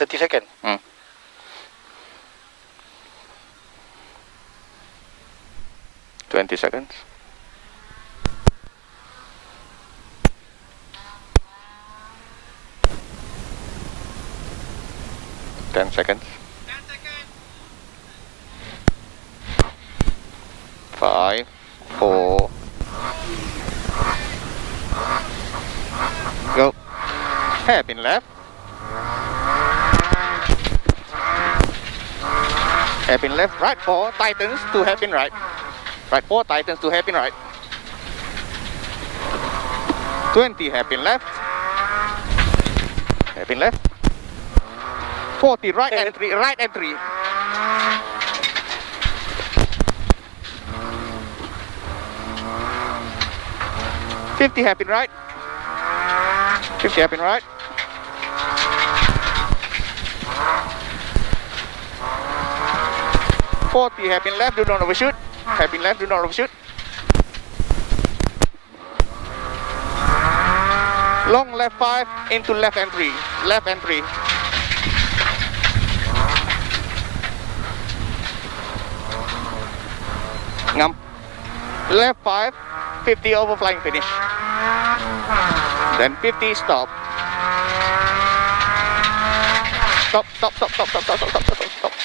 30 second. 20 seconds. 10 seconds. 5, 4. Go. Hairpin left. Hairpin left. Right 4. Tightens to hairpin right. Right 4. Tightens to hairpin right. 20. Hairpin left. Hairpin left. 40. Right entry. Right entry. 50 hairpin right. 50 hairpin right. 40 hairpin left, do not overshoot. Hairpin left, do not overshoot. Long left 5 into left entry. Left entry. Ngam. Left 5, 50 overflying finish. Then 50 stop. Stop, stop, stop, stop, stop, stop, stop, stop, stop, stop.